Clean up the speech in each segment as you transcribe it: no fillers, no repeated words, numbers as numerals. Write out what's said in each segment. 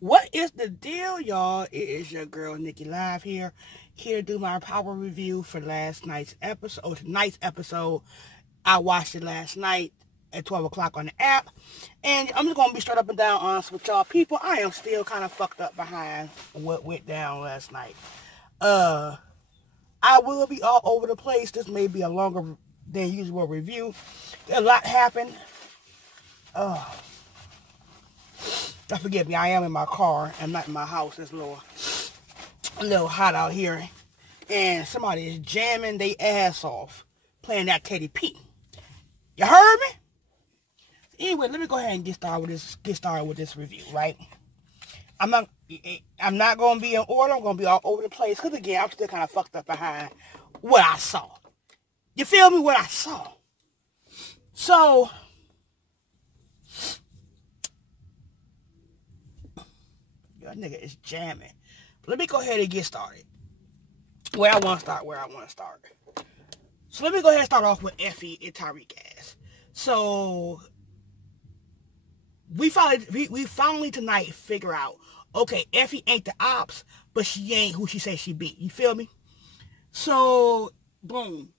What is the deal, y'all? It is your girl Nikki Live here to do my power review for last night's episode. Tonight's episode, I watched it last night at 12 o'clock on the app, and I'm just gonna be straight up and down honest with y'all people. I am still kind of fucked up behind what went down last night. I will be all over the place. This may be a longer than usual review. A lot happened. Forgive me, I am in my car. I'm not in my house. It's a little hot out here. And somebody is jamming their ass off playing that Teddy P. You heard me? Anyway, let me go ahead and get started with this review, right? I'm not gonna be in order. I'm gonna be all over the place. Cause again, I'm still kind of fucked up behind what I saw. You feel me? What I saw. So your nigga is jamming. But let me go ahead and get started. Where I want to start. So let me go ahead and start off with Effie and Tariq ass. So we finally tonight figure out, okay, Effie ain't the ops, but she ain't who she says she be. You feel me? So boom,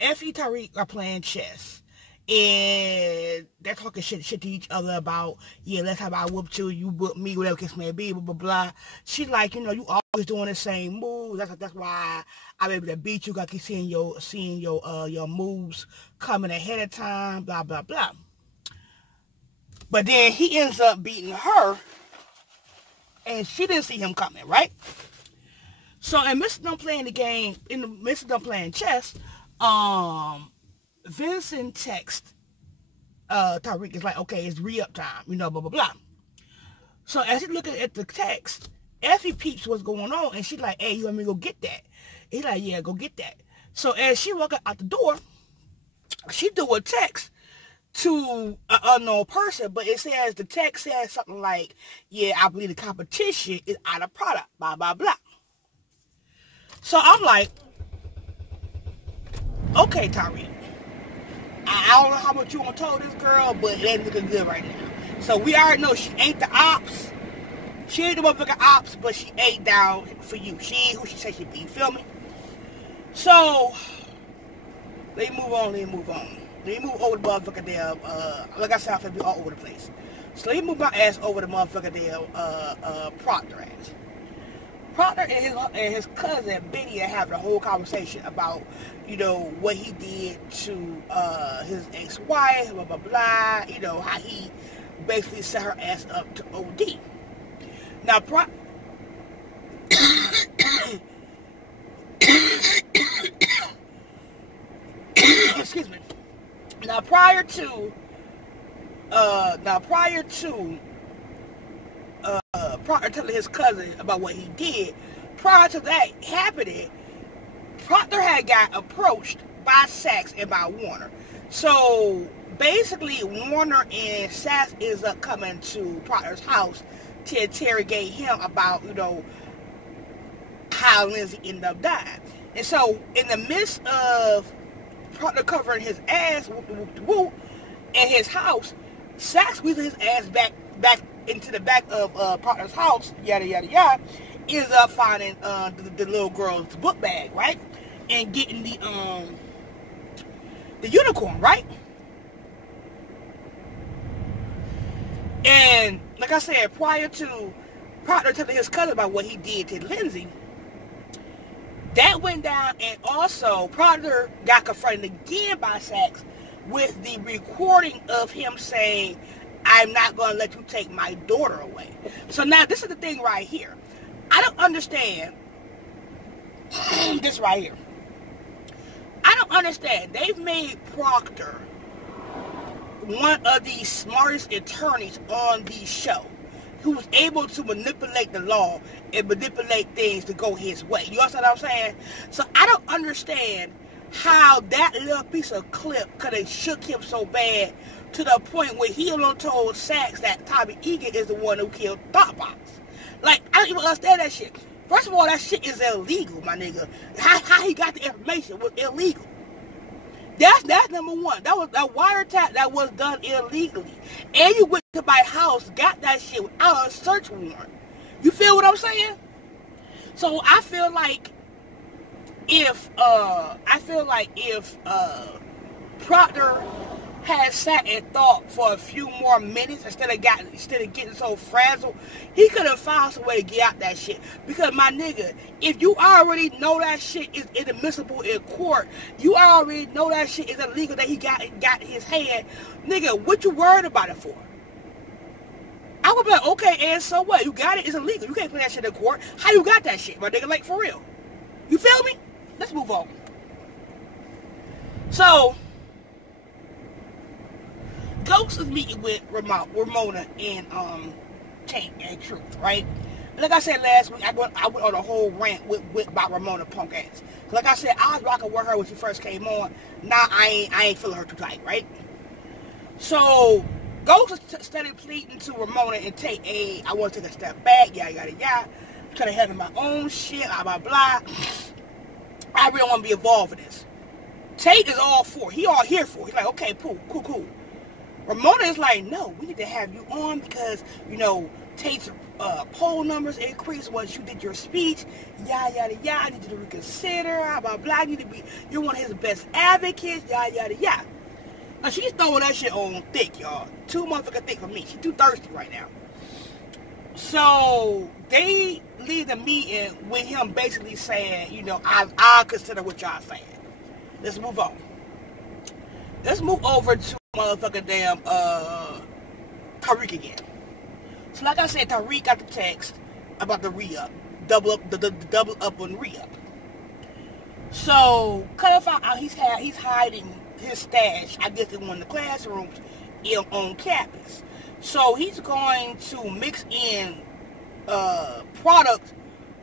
Effie and Tariq are playing chess. And they're talking shit to each other about, yeah, let's have I whoop you whoop me, whatever case may be, blah, blah, blah. She's like, you know, you always doing the same moves. That's why I'm able to beat you. I keep seeing your moves coming ahead of time, blah, blah, blah. But then he ends up beating her, and she didn't see him coming, right? So, in midst of them playing the game, in the midst of them playing chess, Vincent texts Tariq. Is like, okay, it's re-up time, you know, blah, blah, blah. So as he's looking at the text, Effie peeps what's going on, and she's like, hey, you want me to go get that? He's like, yeah, go get that. So as she walking out the door, she do a text to an unknown person, but the text says something like, yeah, I believe the competition is out of product, blah, blah, blah. So I'm like, okay, Tariq. I don't know how much you gonna tell this girl, but it ain't looking good right now. So we already know she ain't the ops. She ain't the motherfucking ops, but she ain't down for you. She ain't who she says she be. You feel me? So let me move on. Let me move over the motherfucking damn. Like I said, I'm gonna be all over the place. So let me move my ass over the motherfucking damn Proctor ass. Proctor and his cousin Benny are having a whole conversation about, you know, what he did to his ex-wife, blah, blah, blah, you know, how he basically set her ass up to OD. Now, excuse me. Now, prior to Proctor telling his cousin about what he did, prior to that happening, Proctor had got approached by Sax and by Warner. So basically, Warner and Sax ends up coming to Proctor's house to interrogate him about, you know, how Lindsay ended up dying. And so in the midst of Proctor covering his ass, whoop, in his house, Sax weasel his ass back into the back of Proctor's house, yada yada yada, ends up finding the little girl's book bag, right, and getting the unicorn, right. And like I said, prior to Proctor telling his cousin about what he did to Lindsay, that went down, and also Proctor got confronted again by Sax with the recording of him saying, I'm not going to let you take my daughter away. So now this is the thing right here. I don't understand this right here. I don't understand. They've made Proctor one of the smartest attorneys on the show, who was able to manipulate the law and manipulate things to go his way. You understand what I'm saying? So I don't understand how that little piece of clip could have shook him so bad to the point where he alone told Sax that Tommy Egan is the one who killed Thoughtbox. Like, I don't even understand that shit. First of all, that shit is illegal, my nigga. How he got the information was illegal. That's number one. That was that wiretap that was done illegally. And you went to my house, got that shit without a search warrant. You feel what I'm saying? So I feel like if Proctor had sat and thought for a few more minutes instead of getting so frazzled, he could have found some way to get out that shit. Because my nigga, if you already know that shit is inadmissible in court, you already know that shit is illegal that he got in his hand, nigga, what you worried about it for? I would be like, okay, and so what? You got it, it's illegal. You can't play that shit in court. How you got that shit, my nigga? Like, for real. You feel me? Let's move on. So, Ghost is meeting with Ramona and Tank and Truth, right? Like I said last week, I went on a whole rant about Ramona punk ass. Like I said, I was rocking with her when she first came on. Now I ain't feeling her too tight, right? So Ghost is steady pleading to Ramona and Tank, hey, I want to take a step back, yada yada yada. I'm trying to handle my own shit, blah blah blah. I really want to be involved in this. Tate is all for it. He all here for it. He's like, okay, cool. Ramona is like, no, we need to have you on because, you know, Tate's poll numbers increased once you did your speech. Yada, yada, yada. I need you to reconsider. Blah, blah, blah. You're one of his best advocates. Yada, yada, yada. Now, she's throwing that shit on thick, y'all. Too motherfucking thick for me. She's too thirsty right now. So, they leave the meeting with him basically saying, you know, I'll consider what y'all saying. Let's move on. Let's move over to motherfucking damn Tariq again. So like I said, Tariq got the text about the re-up. Double up on re-up. So kind of found out he's hiding his stash, I guess, in one of the classrooms on campus. So he's going to mix in product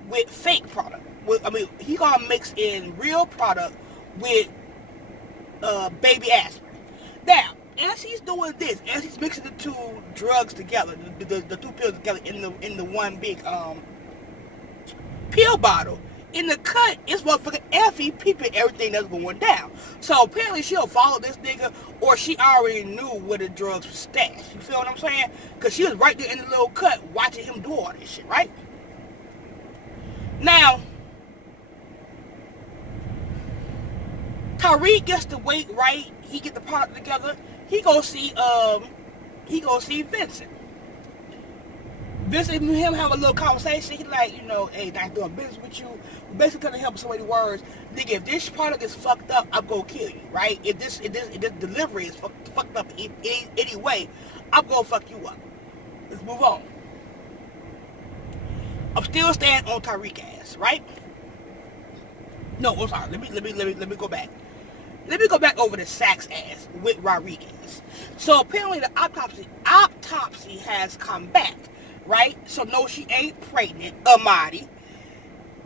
with fake product. He's gonna mix in real product with baby aspirin. Now, as he's doing this, as he's mixing the two drugs together, the two pills together in the one big pill bottle, in the cut, it's motherfucking Effie peeping everything that's going down. So apparently she'll follow this nigga, or she already knew where the drugs were stashed. You feel what I'm saying? Because she was right there in the little cut watching him do all this shit, right? Now, Tariq gets to wait, right? He get the product together. He go see Vincent. Vincent and him have a little conversation. He like, you know, hey, not doing business with you. Basically gonna help so many words. Nigga, if this product is fucked up, I'm gonna kill you, right? If this delivery is fucked up any way, I'm gonna fuck you up. Let's move on. I'm still staying on Tariq ass, right? No, I'm sorry. Let me go back. Let me go back over to Sack's ass with Rodriguez. So apparently the autopsy has come back, right? So no, she ain't pregnant, Amadi.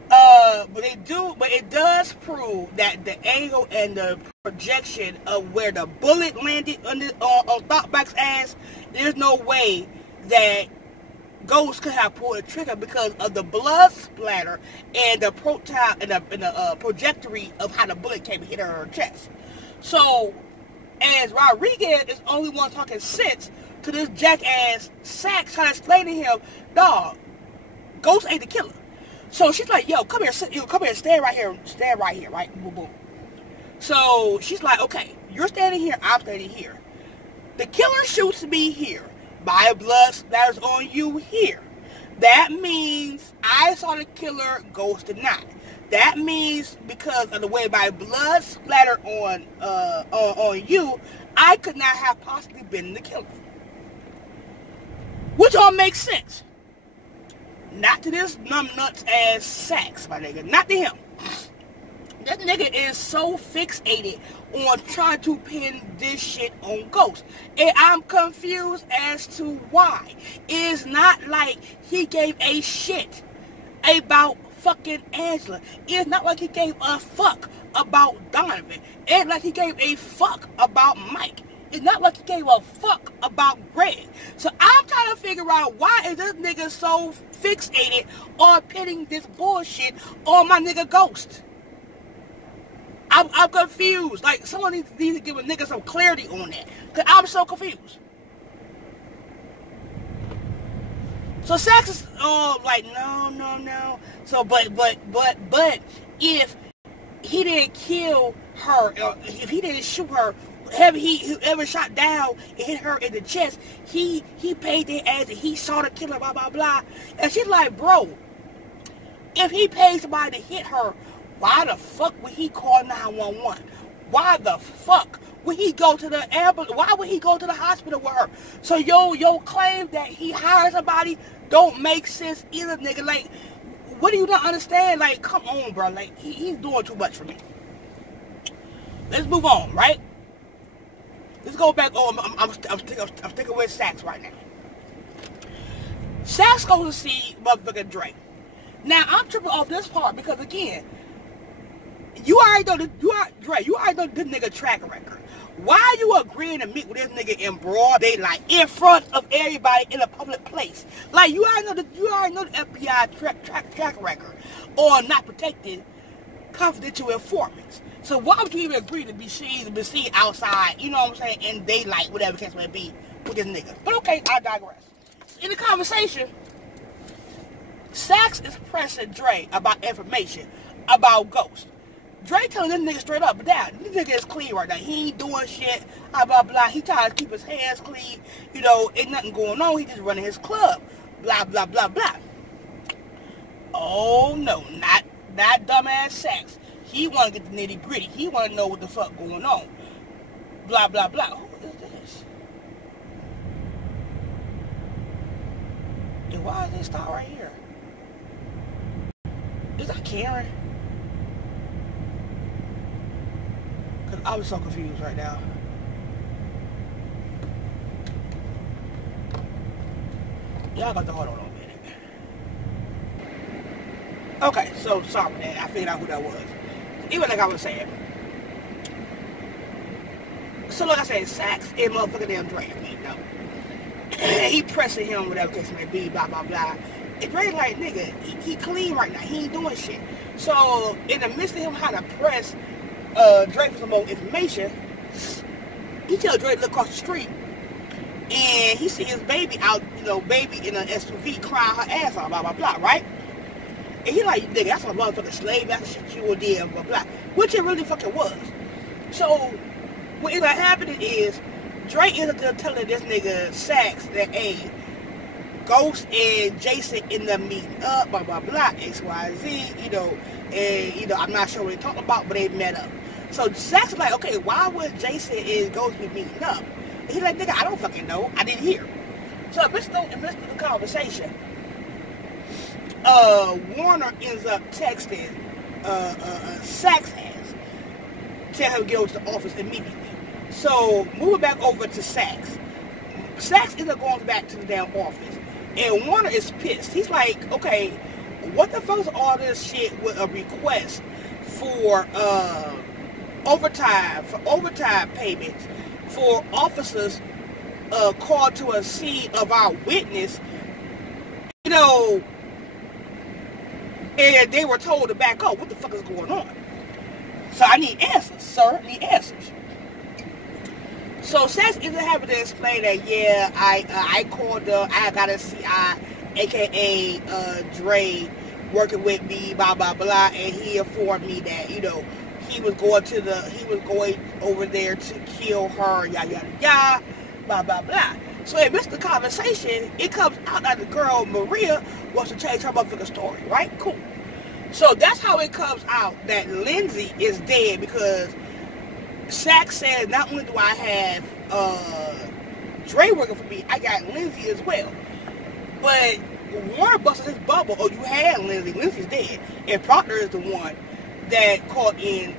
But it does prove that the angle and the projection of where the bullet landed on Thoughtback's ass, there's no way that Ghost could have pulled the trigger because of the blood splatter and the projectile and the trajectory of how the bullet came and hit her chest. So, as Rodriguez is only one talking sense to this jackass Sack, trying to explain to him, dog, Ghost ain't the killer. So she's like, yo, come here, stand right here, right? Boom, boom. So she's like, okay, you're standing here, I'm standing here. The killer shoots me here. My blood splatters on you here. That means I saw the killer, Ghost did not. That means because of the way my blood splattered on you, I could not have possibly been the killer. Which all makes sense. Not to this numbnuts ass Sax, my nigga. Not to him. This nigga is so fixated on trying to pin this shit on Ghost. And I'm confused as to why. It's not like he gave a shit about fucking Angela. It's not like he gave a fuck about Donovan. It's like he gave a fuck about Mike. It's not like he gave a fuck about Greg. So I'm trying to figure out why is this nigga so fixated on pinning this bullshit on my nigga Ghost. I'm confused. Like, someone needs to give a nigga some clarity on that. Because I'm so confused. So So Sax is like, no. So but if he didn't kill her, or if he didn't shoot her, whoever shot down and hit her in the chest, he paid their ass and he saw the killer, blah blah blah. And she's like, bro, if he paid somebody to hit her, why the fuck would he call 911? Why the fuck would he go to the ambulance? Why would he go to the hospital with her? So yo claim that he hired somebody don't make sense either, nigga. Like, what do you not understand? Like, come on, bro. Like, he's doing too much for me. Let's move on, right? Let's go back. I'm sticking with Sax right now. Sax goes to see motherfucking Dre. Now I'm tripping off this part because again, you already know Dre. You already know this nigga track record. Why are you agreeing to meet with this nigga in broad daylight in front of everybody in a public place? Like, you already know the FBI track record on not protecting confidential informants. So why would you even agree to be seen outside, you know what I'm saying, in daylight, whatever the case may be, with this nigga? But okay, I digress. In the conversation, Sax is pressing Dre about information about Ghost. Dre telling this nigga straight up, but that this nigga is clean right now. He ain't doing shit, blah blah blah. He tries to keep his hands clean, you know, ain't nothing going on. He just running his club, blah blah blah blah. Oh no, not dumbass Sax. He want to get the nitty gritty. He want to know what the fuck going on, blah blah blah. Who is this? And why is this start right here? Is that Karen? I was so confused right now. Y'all got to hold on a minute. Okay, so sorry man, I figured out who that was. Even like I was saying. So like I said, Sax and motherfucking damn Dre, you know. He pressing him, whatever case may be, blah blah blah. And Dre like, nigga, he clean right now. He ain't doing shit. So in the midst of him how to press Dre for some more information, he tell Dre to look across the street and he see his baby out, you know, baby in an SUV crying her ass off, blah blah blah, right? And he like, nigga, that's a motherfucking slave, that's shit you did, blah blah, which it really fucking was. So what ended up happening is Dre ended up telling this nigga Sax that, hey, Ghost and Jason ended up meeting up, blah blah blah, XYZ, you know, and you know, I'm not sure what they talked about, but they met up. So Sax was like, okay, why would Jason and Ghost be meeting up? And he's like, nigga, I don't fucking know. I didn't hear. So in the midst of the conversation, Warner ends up texting Sax has, tell him to go to the office immediately. So moving back over to Sax. Sax ends up going back to the damn office. And Warner is pissed. He's like, okay, what the fuck is all this shit with a request for overtime payments for officers called to a scene of our witness, you know, and they were told to back up. What the fuck is going on? So I need answers, sir. I need answers. So Sax isn't having to explain that, yeah, I called I got a CI, aka Dre, working with me, blah blah blah, and he informed me that, you know, he was going over there to kill her, yada yada yada, blah blah blah. So in midst of the conversation, it comes out that the girl Maria wants to change her motherfucking story, right? Cool. So that's how it comes out that Lindsay is dead, because Sax said, not only do I have Dre working for me, I got Lindsay as well. But Warner busted his bubble. Oh, you had Lindsay. Lindsay's dead. And Proctor is the one that called in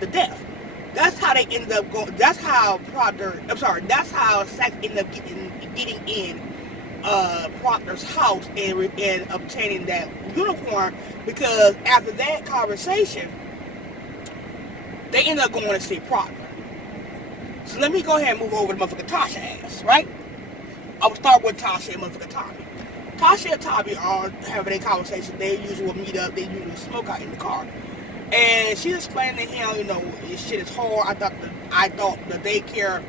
the death. That's how they ended up going. That's how that's how Sax ended up getting in Proctor's house and obtaining that unicorn, because after that conversation, they ended up going to see Proctor. So let me go ahead and move over to motherfucking Tasha ass, right? I will start with Tasha and motherfucking Tommy. Tasha and Tommy are having a conversation. They usually meet up. They usually smoke out in the car. And she's explaining to him, you know, this shit is hard. I thought the daycare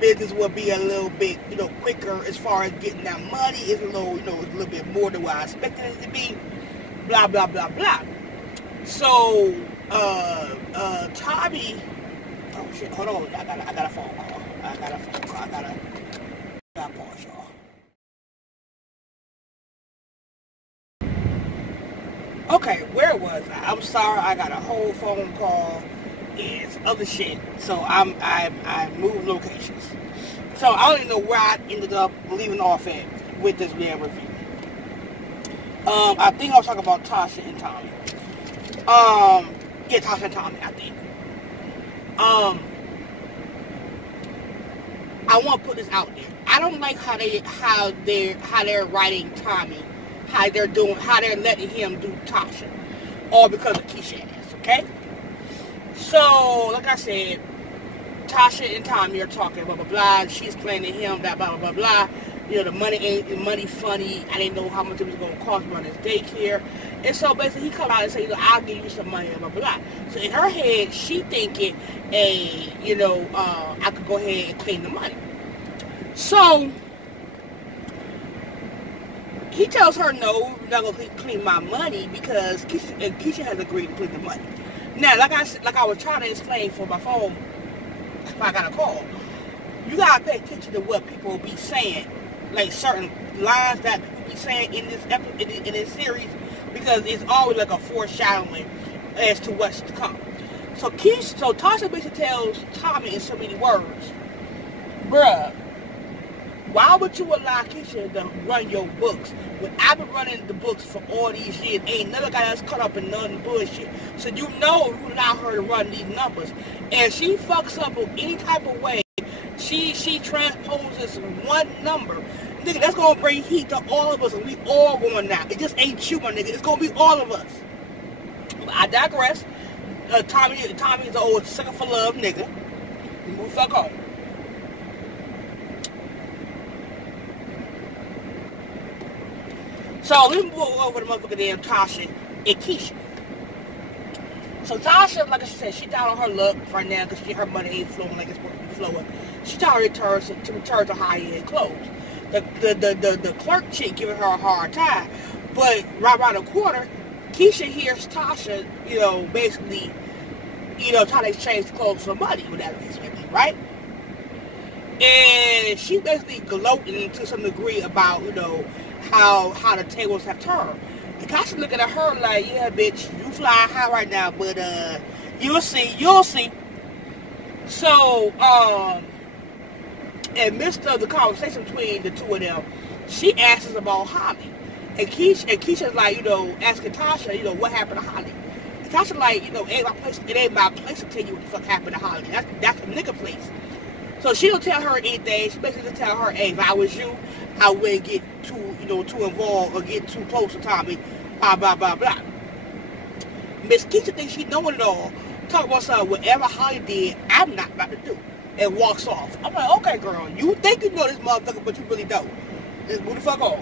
business will be a little bit, quicker as far as getting that money. It's a little, it's a little bit more than what I expected it to be. Blah, blah, blah, blah. So, Tommy, oh shit, hold on, I got a phone call. I gotta pause, y'all. Okay, where was I? I'm sorry, I got a whole phone call and some other shit. So I moved locations. So I don't even know where I ended up leaving off at with this damn review. I think I was talking about Tasha and Tommy. Yeah, Tasha and Tommy, I think. I want to put this out there. I don't like how they're writing Tommy, how they're letting him do Tasha, all because of Keisha ass, okay? So, like I said, Tasha and Tommy are talking, blah, blah, blah. She's claiming him, blah, blah, blah, blah. The money funny. I didn't know how much it was going to cost me on his daycare. And so, basically, he come out and say, I'll give you some money, blah, blah, blah. So, in her head, she thinking, I could go ahead and claim the money. So, he tells her, no, you're not going to clean my money because Keisha has agreed to clean the money. Now, like I was trying to explain for my phone, if I got a call, you got to pay attention to what people be saying, like certain lines that people be saying in this series, because it's always like a foreshadowing as to what's to come. So Tasha basically tells Tommy in so many words, bruh, why would you allow Keisha to run your books when I've been running the books for all these years? Ain't another guy that's caught up in none bullshit. So you allow her to run these numbers. And she fucks up in any type of way. She transposes one number. Nigga, that's going to bring heat to all of us, and we all going down. It just ain't you, my nigga. It's going to be all of us. I digress. Tommy is the old sucker for love nigga. Move fuck on. So let's move over to motherfucking damn Tasha and Keisha. So Tasha, like I said, she down on her luck right now because her money ain't flowing like it's supposed to be flowing. She trying to return to high-end clothes. The clerk chick giving her a hard time. But right around the corner, Keisha hears Tasha, basically, trying to exchange clothes for money, whatever it may be, right? And she basically gloating to some degree about, how the tables have turned. And Tasha looking at her like, yeah, bitch, you flying high right now, but you'll see. So, in the midst of the conversation between the two of them, she asks about Holly. And Keisha's like, asking Tasha, what happened to Holly? And Tasha like, it ain't my place to tell you what the fuck happened to Holly. That's a nigga place. So she don't tell her anything. She basically just tell her, hey, if I was you, I wouldn't get too involved or get too close to Tommy, blah, blah, blah, blah. Miss Keisha thinks she knowing it all. Talk about something, whatever Holly did, I'm not about to do. And walks off. I'm like, okay, girl, you think you know this motherfucker, but you really don't. Just move the fuck on.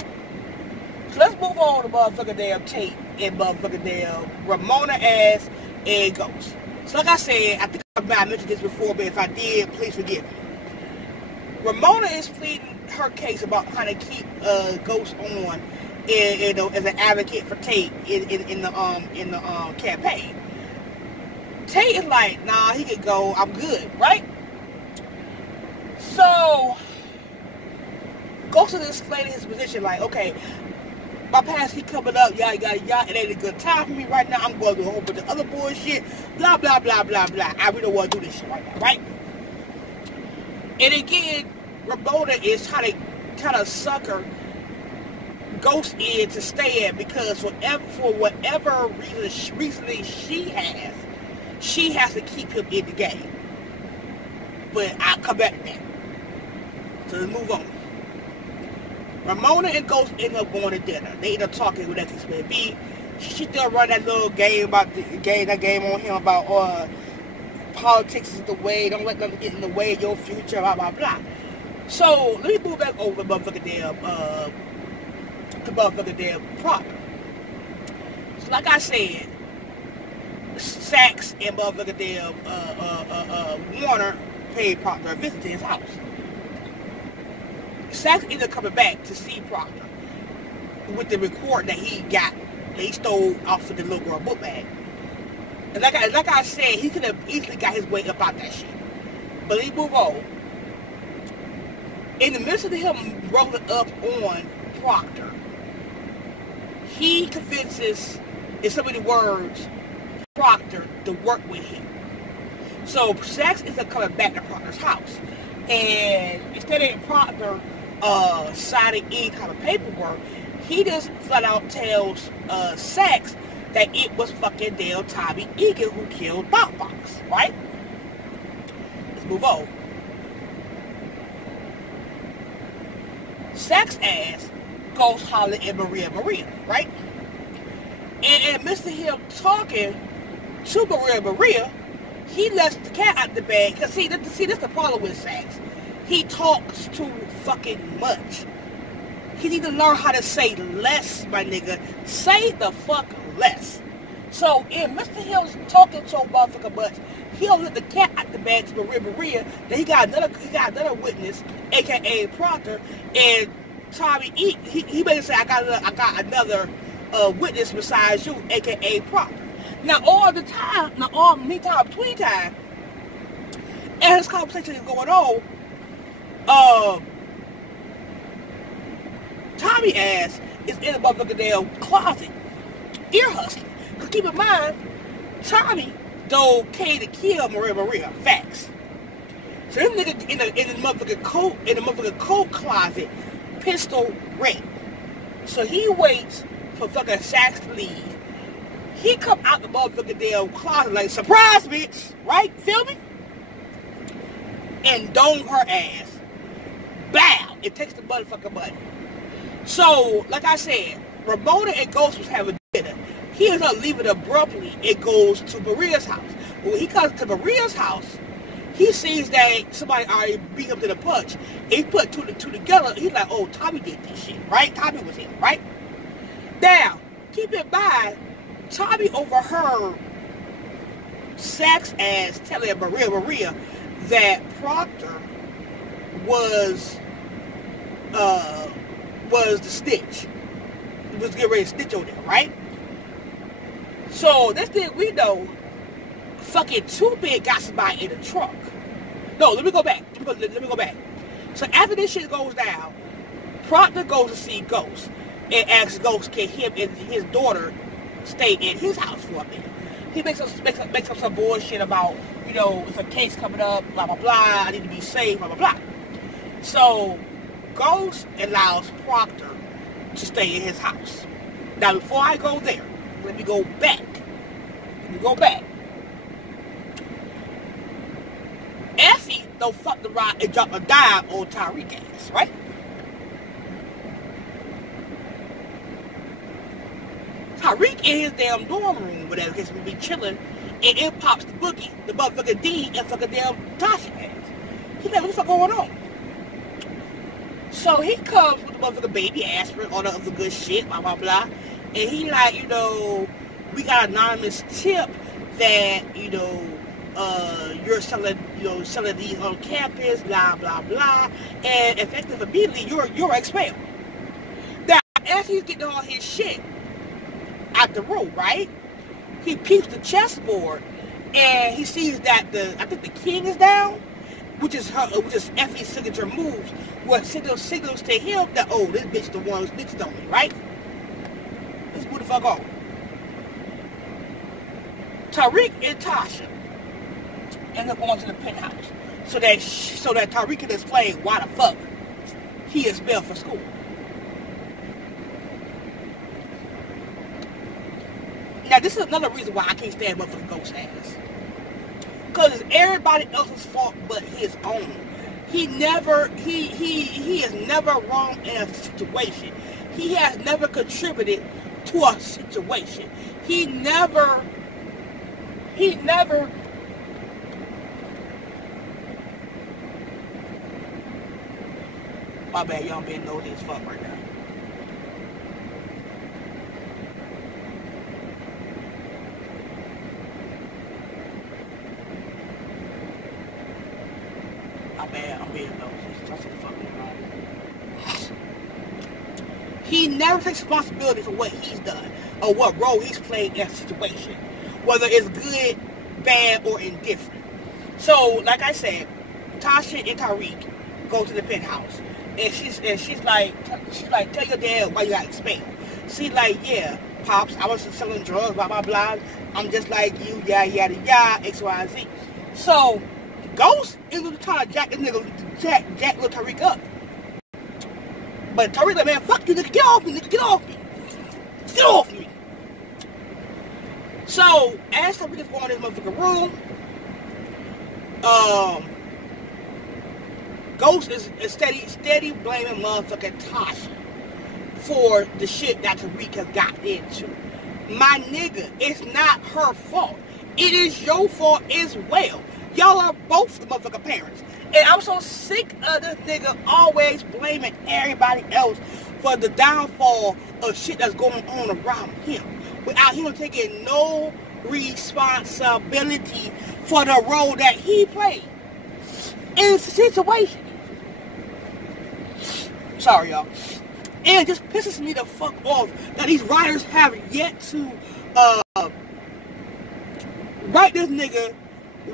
So let's move on to motherfucking damn Tate and motherfucking damn Ramona ass and Ghost. So like I said, I think I mentioned this before, but if I did, please forgive me. Ramona is pleading her case about how to keep Ghost on as an advocate for Tate in the campaign. Tate is like, nah, he could go, I'm good, right? So Ghost is explaining his position like, okay, my past keep coming up, yada, yada, yada, it ain't a good time for me right now, I'm going to do a whole bunch of other bullshit, blah, blah, blah, blah, blah. I really don't want to do this shit right now, right? And again, Ramona is trying to sucker Ghost in to stay at because for whatever reasoning she has to keep him in the game. But I'll come back to that. So let's move on. Ramona and Ghost end up going to dinner. They end up talking with that case may be. She still run that little game about that game on him about politics is the way, don't let them get in the way of your future, blah blah blah. So let me move back over to motherfucking damn Proctor. So like I said, Sachs and motherfucking damn Warner paid Proctor a visit to his house. Sax ended up coming back to see Proctor with the recording that he got, that he stole off of the little girl book bag. And like I said, he could have easily got his way up out that shit. But he moved on. In the midst of him rolling up on Proctor, he convinces, in so many words, Proctor to work with him. So Sax ends up coming back to Proctor's house. And instead of Proctor signing any kind of paperwork, he just flat out tells Sax that it was fucking damn Tommy Egan who killed Box, right? Let's move on. Sax ass goes hollering at Maria, right? And amidst him talking to Maria, he lets the cat out the bag. Cause see, this the problem with Sax. He talks too fucking much. He need to learn how to say less, my nigga. Say the fuck less. So, in Mr. Hill's talking so motherfucking much, he'll let the cat out the bag to Maria. Then he got another witness, aka Proctor, and Tommy E. He basically say, I got another witness besides you, aka Proctor. Now, meantime, between time, as this conversation is going on, Tommy ass is in the motherfucking damn closet, ear hustling. Cause keep in mind, Tommy though came to kill Maria. Facts. So this nigga in the motherfucking coat closet, pistol ready. So he waits for fucking Sax to leave. He come out the motherfucking damn closet like, surprise, bitch, right? Feel me? And dome her ass. Bow. It takes the motherfucking money. So, like I said, Ramona and Ghost was having dinner. He ends up leaving abruptly and goes to Maria's house. When he comes to Maria's house, he sees that somebody already beat him to the punch. And he put two together. He's like, oh, Tommy did this shit, right? Tommy was here, right? Now, keep in mind, Tommy overheard Sax ass telling Maria that Proctor was the snitch. He was getting ready to snitch on them, right? So, this thing we know, fucking Two Big got somebody in the trunk. No, let me go back. Let me go back. So, after this shit goes down, Proctor goes to see Ghost and asks Ghost, can him and his daughter stay in his house for a minute? He makes up some bullshit about, you know, it's a case coming up, blah, blah, blah, I need to be safe, blah, blah, blah. So, Ghost allows Proctor to stay in his house. Now, before I go there, let me go back. Effie don't fuck the ride and drop a dime on Tariq ass, right? Tariq in his damn dorm room, whatever, gets me be chilling, and it pops the boogie, the motherfucking D, and fucking damn Tasha ass. He's like, what the fuck going on? So he comes with the motherfucking baby aspirin, all the other good shit, blah, blah, blah. And he like, you know, we got an anonymous tip that, you know, you're selling these on campus, blah, blah, blah. And effective immediately, you're expelled. Now, as he's getting all his shit out the room, right? He peeps the chessboard and he sees that I think the king is down, which is Effie's signature moves, what signals to him that, oh, this bitch the one who's bitched on me, right? Let's move the fuck on. Tariq and Tasha end up going to the penthouse so that Tariq can explain why the fuck he is expelled for school. Now, this is another reason why I can't stand motherfucking Ghost ass. Because it's everybody else's fault but his own. He is never wrong in a situation. He has never contributed to a situation. He never my bad, y'all being nosy as fuck right now. My bad, I'm being nosy. That's what the fuck going on. He never takes responsibility for what he's done or what role he's played in a situation, whether it's good, bad, or indifferent. So, like I said, Tasha and Tariq go to the penthouse, and she's like, tell your dad why you got expelled. She's like, yeah, pops, I was selling drugs, blah blah blah. I'm just like you, yada yada yada, X Y and Z. So, Ghost is trying to jack this nigga, jack little Tariq up. But Tariq like, man, fuck you, nigga, get off me, nigga, get off me. Get off me. So, as Tariq is going in this motherfucking room, Ghost is steady blaming motherfucking Tasha for the shit that Tariq has got into. My nigga, it's not her fault. It is your fault as well. Y'all are both the motherfucking parents. And I'm so sick of this nigga always blaming everybody else for the downfall of shit that's going on around him, without him taking no responsibility for the role that he played in the situation. Sorry, y'all. And it just pisses me the fuck off that these writers have yet to write this nigga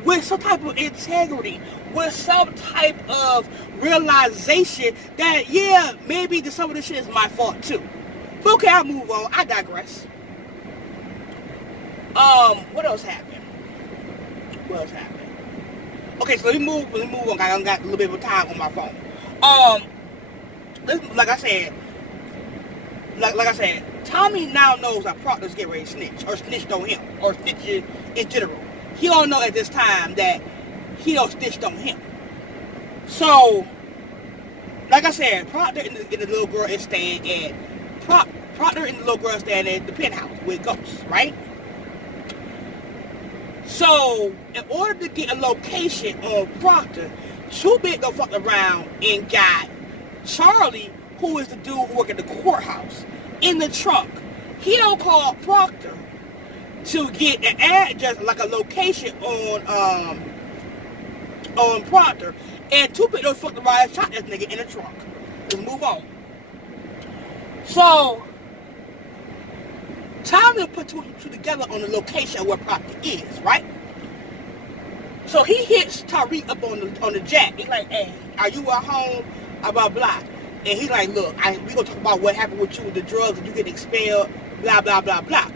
with some type of integrity, with some type of realization that, yeah, maybe some of this shit is my fault too. But okay, I'll move on. I digress. What else happened? Okay, so let me move on. I got a little bit of time on my phone. Like I said, Tommy now knows that Proctor's getting ready to snitch, or snitched on him, or snitch in general. He don't know at this time that he don't snitched on him. So, like I said, Proctor and the little girl is staying at Proctor and the little girl staying at the penthouse with Ghost, right? So, in order to get a location on Proctor, Too Big don't fuck around and got Charlie, who is the dude who work at the courthouse, in the trunk. He don't call Proctor to get an address, like a location on Proctor, and Too Big don't fuck around and shot this nigga in the trunk. Let's move on. So, Tommy put two together on the location where Proctor is, right? So he hits Tariq up on the jack. He's like, hey, are you at home? Blah, blah. And he's like, look, we gonna talk about what happened with you with the drugs and you get expelled, blah, blah, blah, blah.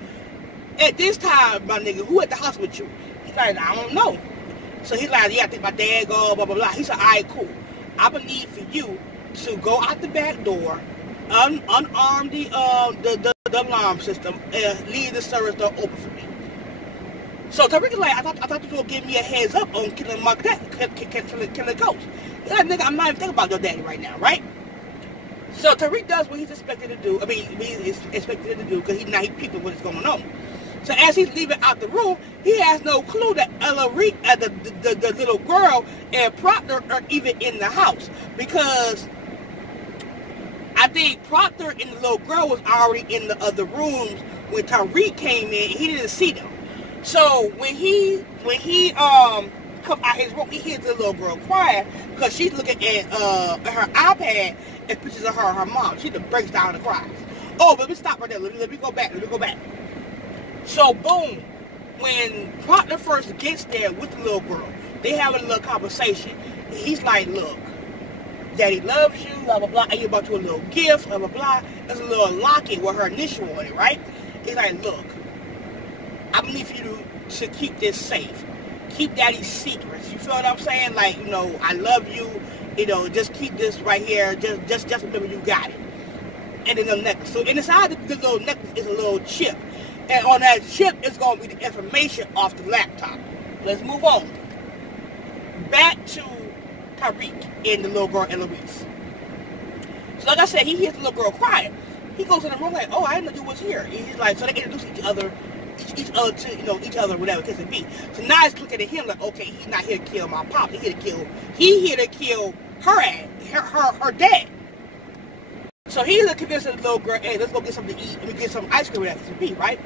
At this time, my nigga, who at the house with you? He's like, I don't know. So he's like, yeah, I think my dad go, blah, blah, blah. He said, all right, cool. I would need for you to go out the back door, unarm the alarm system, and leave the service door open for me. So Tariq is like, I thought you were going to give me a heads up on killing killing Ghost. He's like, nigga, I'm not even thinking about your daddy right now, right? So Tariq does what he's expected to do. I mean, he's expected to do because he's peeping what's going on. So as he's leaving out the room, he has no clue that the little girl and Proctor are even in the house, because I think Proctor and the little girl was already in the other rooms when Tariq came in. He didn't see them. So when he come out his room, he hears the little girl crying because she's looking at her iPad and pictures of her mom. She just breaks down and cries. Oh, but let me stop right there. Let me go back. So boom, when Proctor first gets there with the little girl, they have a little conversation. He's like, look, Daddy loves you, blah, blah, blah. And you bought you a little gift, blah, blah, blah. There's a little locket with her initial on it, right? He's like, look, I need for you to keep this safe. Keep Daddy's secrets. You feel what I'm saying? Like, you know, I love you. You know, just keep this right here. Just remember you got it. And then the necklace. So inside the little necklace is a little chip. And on that chip is going to be the information off the laptop. Let's move on. Back to Tariq and the little girl Eloise. So like I said, he hears the little girl crying. He goes in the room like, oh, I didn't know you was here. And he's like, so they introduce each other to, you know, each other, whatever it can be. So now it's looking at him like, okay, he's not here to kill my pop. He's here to kill her dad. So he's convincing the little girl, hey, let's go get something to eat. Let me get some ice cream at S&P, right?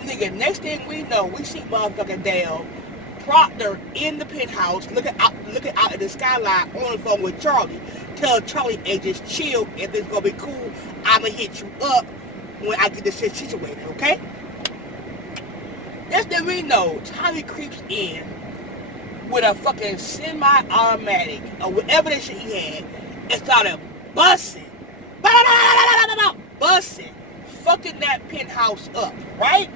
Nigga, next thing we know, we see motherfucking Dale Proctor in the penthouse, looking out at the skyline on the phone with Charlie. Tell Charlie, hey, just chill. If it's gonna be cool, I'ma hit you up when I get this shit situated, okay? Just then we know Tommy creeps in with a fucking semi-automatic or whatever that shit he had and started busting, fucking that penthouse up, right?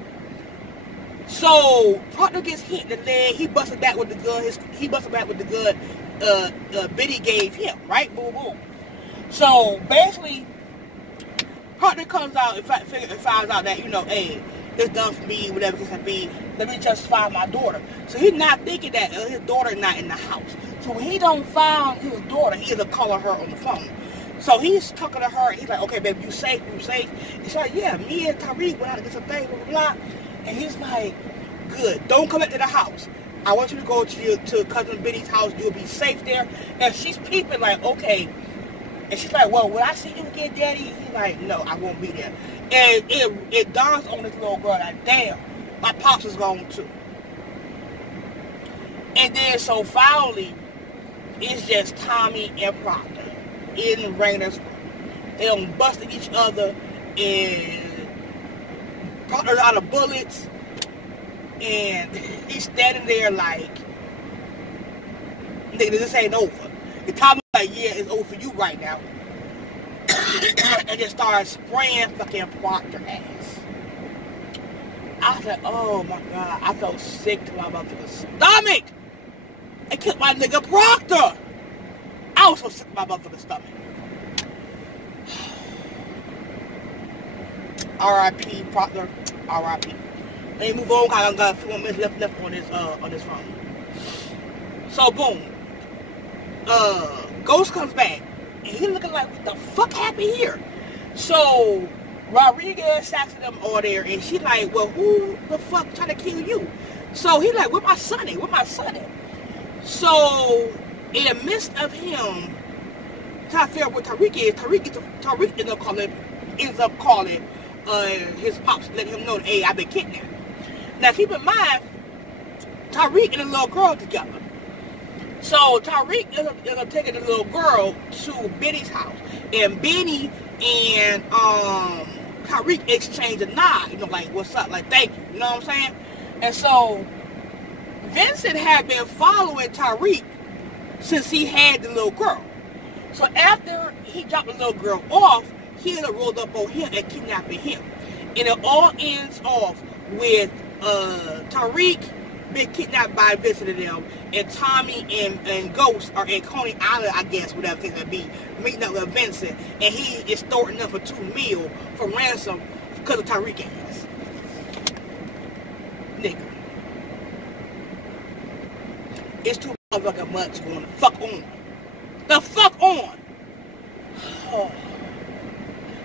So Proctor gets hit in the leg. He busted back with the gun. He busted back with the gun Biddy gave him, right? Boom, boom. So basically, Proctor comes out and finds out that, you know, hey, it's done for me, whatever it can be. Let me just find my daughter. So he's not thinking that his daughter not in the house. So when he don't find his daughter, he is calling her on the phone. So he's talking to her. He's like, okay, baby, you safe? You safe? She's like, yeah, me and Tariq went out to get some things, blah, blah, blah. And he's like, good. Don't come back to the house. I want you to go to Cousin Benny's house. You'll be safe there. And she's peeping like, okay. And she's like, well, will I see you again, Daddy? He's like, no, I won't be there. And it dawns on this little girl that, damn, my pops is gone too. And then so finally, it's just Tommy and Proctor in Rainer's room. They done busted each other, and Proctor's out of bullets, and he's standing there like, nigga, this ain't over. And Tommy's like, yeah, it's over for you right now. And just started spraying fucking Proctor ass. I was like, oh my God, I felt sick to my motherfucking stomach. It killed my nigga Proctor. I was so sick to my motherfucking stomach. R.I.P. Proctor. R.I.P. Let me move on, cause I got a few more minutes left on this phone. So boom. Ghost comes back. And he's looking like, what the fuck happened here? So Rodriguez, Saxon them all there, and she like, well, who the fuck trying to kill you? So he like, where my son at? Where my son at? So in the midst of him trying to figure out what Tariq is, Tariq ends up calling his pops, letting him know that, hey, I've been kidnapped. Now keep in mind, Tariq and the little girl together. So Tariq is taking the little girl to Benny's house, and Benny and Tariq exchange a nod, you know, like, what's up, like, thank you, you know what I'm saying? And so Vincent had been following Tariq since he had the little girl. So after he dropped the little girl off, he had rolled up on him and kidnapping him. And it all ends off with Tariq being kidnapped by Vincent and them, and Tommy and Ghost are in Coney Island, I guess, whatever things that be, meeting up with Vincent, and he is storing them for $2 million for ransom because of Tariq ass. Nigga. It's too motherfucking much going the fuck on. The fuck on! Oh.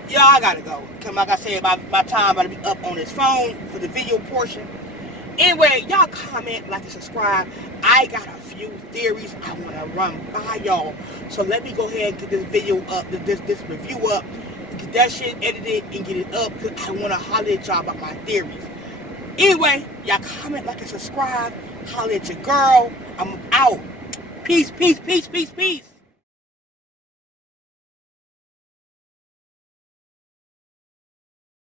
Y'all, I gotta go. Cause like I said, my time about to be up on this phone for the video portion. Anyway, y'all comment, like, and subscribe. I got a few theories I want to run by y'all. So let me go ahead and get this video up, this review up, get that shit edited and get it up, because I want to holler at y'all about my theories. Anyway, y'all comment, like, and subscribe. Holler at your girl. I'm out. Peace, peace, peace, peace, peace.